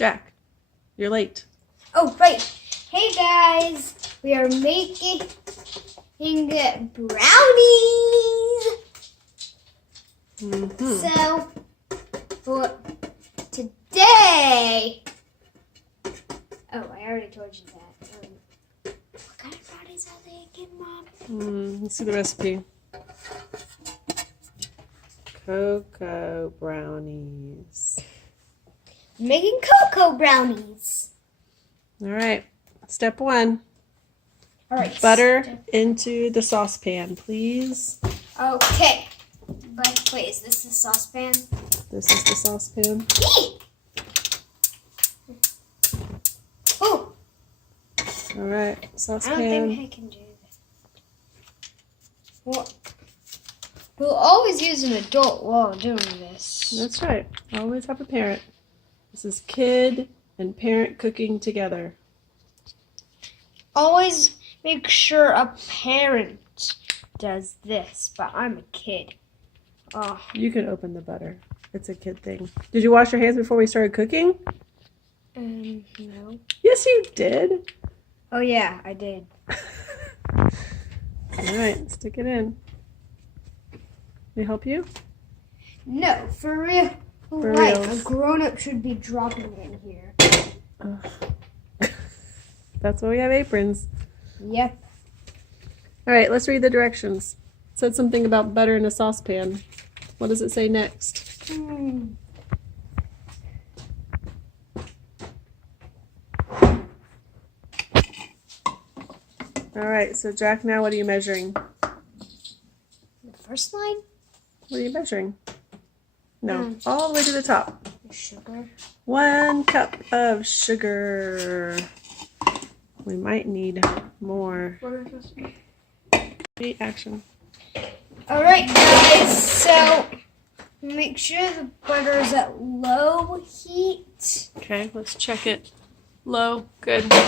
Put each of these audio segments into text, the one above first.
Jack, you're late. Oh, right. Hey, guys. We are making brownies. So, for today... Oh, I already told you that. What kind of brownies are they again, Mom? Let's see the recipe. Cocoa brownies. Making cocoa brownies. All right. Step 1. All right. Butter into the saucepan, please. Okay. But wait, is this the saucepan? This is the saucepan. Oh! All right. I Saucepan. don't think I can do this. Well, we'll always use an adult while doing this. That's right. Always have a parent. This is kid and parent cooking together. Always make sure a parent does this, but I'm a kid. Oh. You can open the butter. It's a kid thing. Did you wash your hands before we started cooking? No. Yes, you did. Oh, yeah, I did. All right, stick it in. May I help you? No, for real. For Right, reals. a grown-up should be dropping it in here. That's why we have aprons. Yep. All right, let's read the directions. It said something about butter in a saucepan. What does it say next? All right, so Jack, now what are you measuring? The first line? What are you measuring? No, all the way to the top. The sugar. 1 cup of sugar. We might need more. Action. All right, guys, so make sure the butter is at low heat. Okay, let's check it. Low, good. All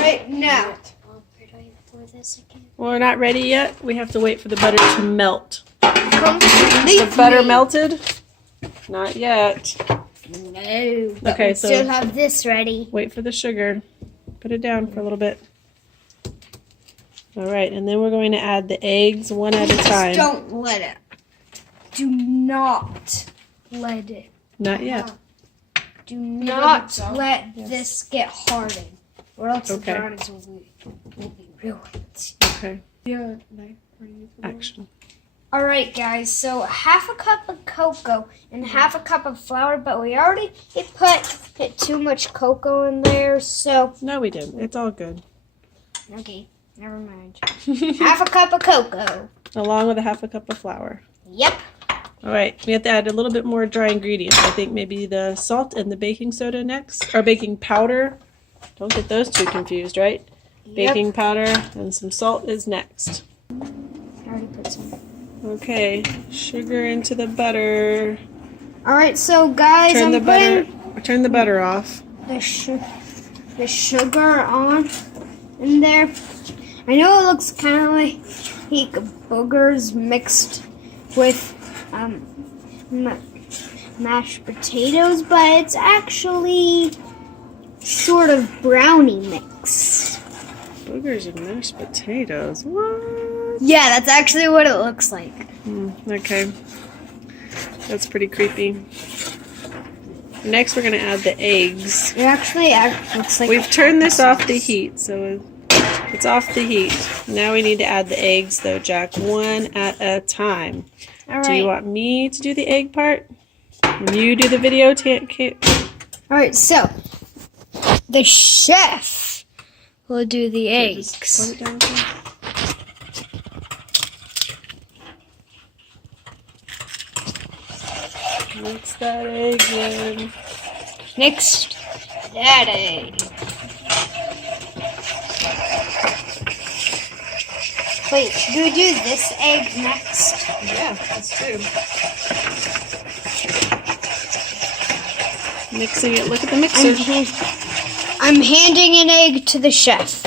right, now. Where do I pour this again? Well, we're not ready yet. We have to wait for the butter to melt. Completely. The butter melted? Not yet. No. But Okay, we so still have this ready. wait for the sugar. Put it down for a little bit. All right, and then we're going to add the eggs one at a time. Don't let it. Do not let it. Not yet. Do not let this get hardened, or else the brownies will be ruined. Okay. Yeah. Action. All right, guys. So half a cup of cocoa and half a cup of flour, but we already put too much cocoa in there, so No, we didn't. It's all good. okay, never mind. Half a cup of cocoa. Along with a half a cup of flour. Yep. All right, we have to add a little bit more dry ingredients. I think maybe the salt and the baking soda next, or baking powder. Don't get those two confused, right? Yep. Baking powder and some salt is next. I already put some. Okay, sugar into the butter. All right, so guys, Turn the putting butter off. the sugar on in there. I know it looks kind of like boogers mixed with mashed potatoes, but it's actually sort of brownie mix. Boogers and mashed potatoes. What? Yeah, that's actually what it looks like. Okay. That's pretty creepy. Next, we're going to add the eggs. It actually looks like We've turned this off the heat, so it's off the heat. Now we need to add the eggs, though, Jack, one at a time. All right. Do you want me to do the egg part? And you do the video? All right, so the chef will do the eggs. Pour it down, please. Mix that egg in. Mix that egg. Wait, should we do this egg next? Yeah, let's do. Mixing it. Look at the mixer. I'm handing an egg to the chef.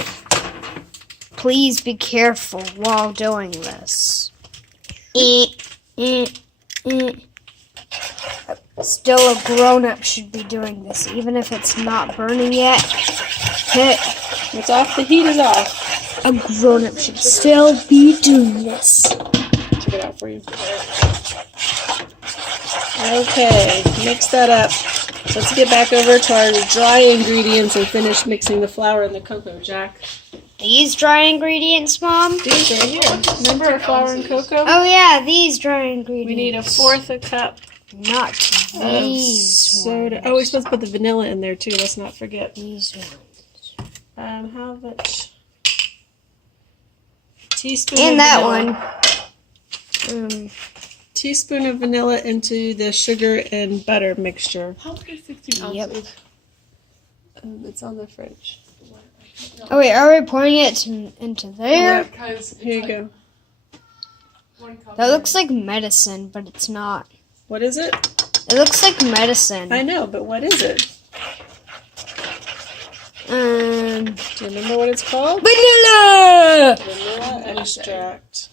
Please be careful while doing this. Still, a grown-up should be doing this, even if it's not burning yet. It's off. The heat is off. A grown-up should still be doing this. Check it out for you. Okay, mix that up. Let's get back over to our dry ingredients and finish mixing the flour and the cocoa, Jack. These dry ingredients, Mom? These right here. Remember our flour and cocoa? Oh yeah, these dry ingredients. We need 1/4 a cup Not of these soda. ones. Oh, we're supposed to put the vanilla in there too. Let's not forget. These ones. How much? Teaspoon And of that vanilla. one. Teaspoon of vanilla into the sugar and butter mixture. How much is 16 Yep. ounces? It's on the fridge. Oh wait, are we pouring it into there? Because it's Here you like go. 1 cup. That looks like medicine, but it's not. What is it? It looks like medicine. I know, but what is it? Do Do you remember what it's called? vanilla! Vanilla extract.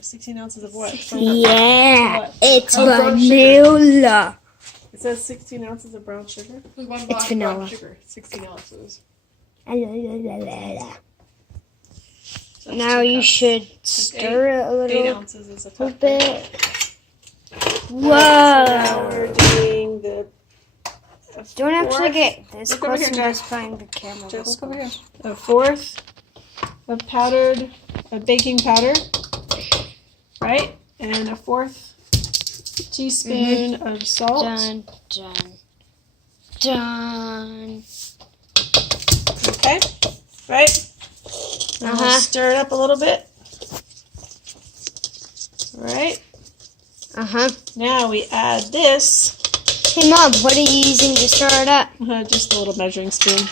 16 ounces of what? For what? Yeah, What? it's Oh, brown vanilla. It says 16 ounces of brown sugar. With 1 It's black vanilla. brown sugar, 16 ounces. So Now that's 2 you cups. should It's stir it a 8 little ounces is a little cup. bit. So now Whoa! we're doing the. Don't actually fourth- get this Look over close here, and Jack. just playing the camera. Jack, this look over here. close. 1/4 of powdered baking powder, right? And 1/4 teaspoon of salt. Done, done, done. Okay, right? And we'll Uh-huh. stir it up a little bit. Right. Uh-huh. Now we add this. Hey, Mom, what are you using to stir it up? Just a little measuring spoon.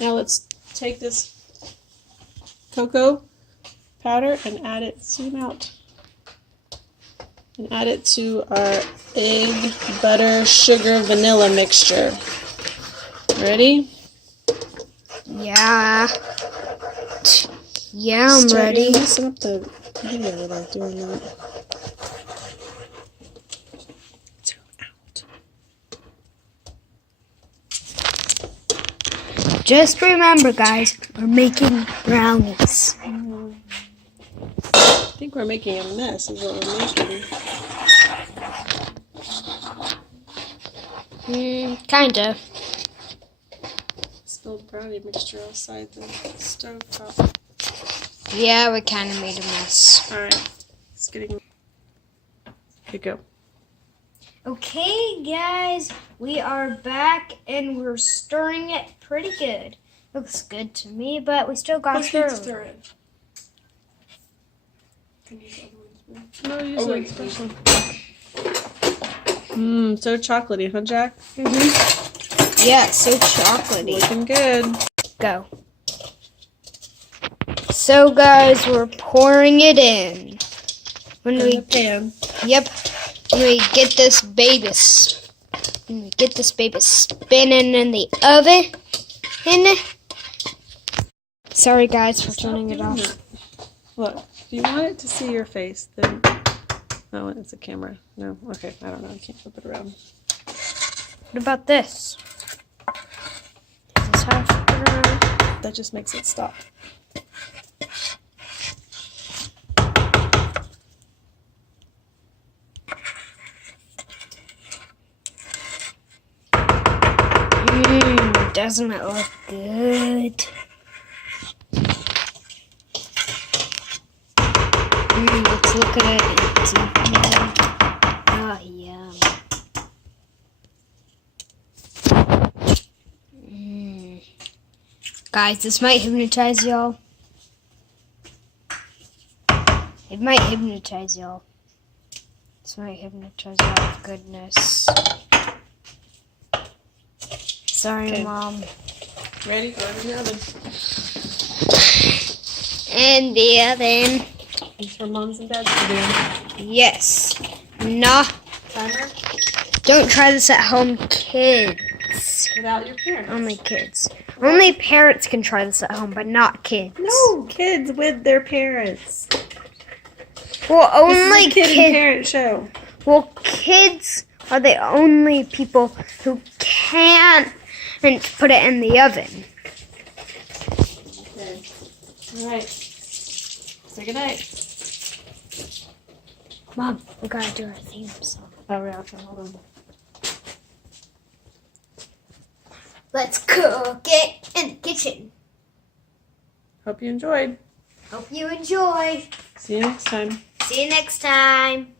Now let's take this cocoa powder and add it. Zoom out. And add it to our egg, butter, sugar, vanilla mixture. Ready? Yeah. Yeah, I'm Start ready. messing up the video without doing that. Zoom out. Just remember, guys, we're making brownies. I think we're making a mess is what we're making. Kinda. Spilled brownie mixture outside the stove top. Yeah, we kind of made a mess. Alright, it's getting... Here you go. Okay, guys, we are back and we're stirring it pretty good. Looks good to me, but we still got to Let's stir keep it. stirring. Can you use everyone's spoon? No, use Oh, it. wait, Special. So chocolatey, huh, Jack? Yeah, so chocolatey. Looking good. Go. So, guys, we're pouring it in. When In we the pan. Yep. When we get this baby spinning in the oven. Sorry guys for turning it Stop doing off. that. Look, if you want it to see your face, then... Oh, it's a camera. No, okay, I don't know. I can't flip it around. What about this? Is this how I flip it around? That just makes it stop. Doesn't it look good? Let's look at it. Oh, yum. Guys, this might hypnotize y'all. It might hypnotize y'all. This might hypnotize y'all. Goodness. Sorry, Okay. Mom. Ready? Go in the oven. In the oven. These for moms and dads to do. Yes. Nah. Timer? Don't try this at home, kids. Without your parents. Only kids. Only parents can try this at home, but not kids. No, kids with their parents. Well, This only is a kid and kids. parent show. Well, kids are the only people who can't put it in the oven. Okay. All right. Say goodnight. Mom, we gotta do our theme song. Oh, yeah. Okay, hold on. Let's cook it in the kitchen. Hope you enjoyed. Hope you enjoy. See you next time. See you next time.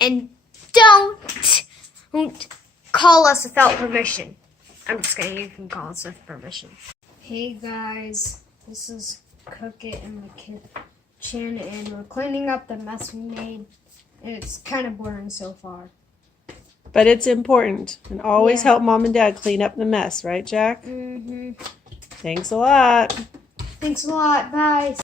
And don't call us without permission. I'm just kidding. You can call us with permission. Hey guys, this is Cook It in the Kitchen, and we're cleaning up the mess we made. And it's kind of boring so far. But it's important. And always Yeah. help mom and dad clean up the mess, right, Jack? Mm-hmm. Thanks a lot. Thanks a lot. Bye.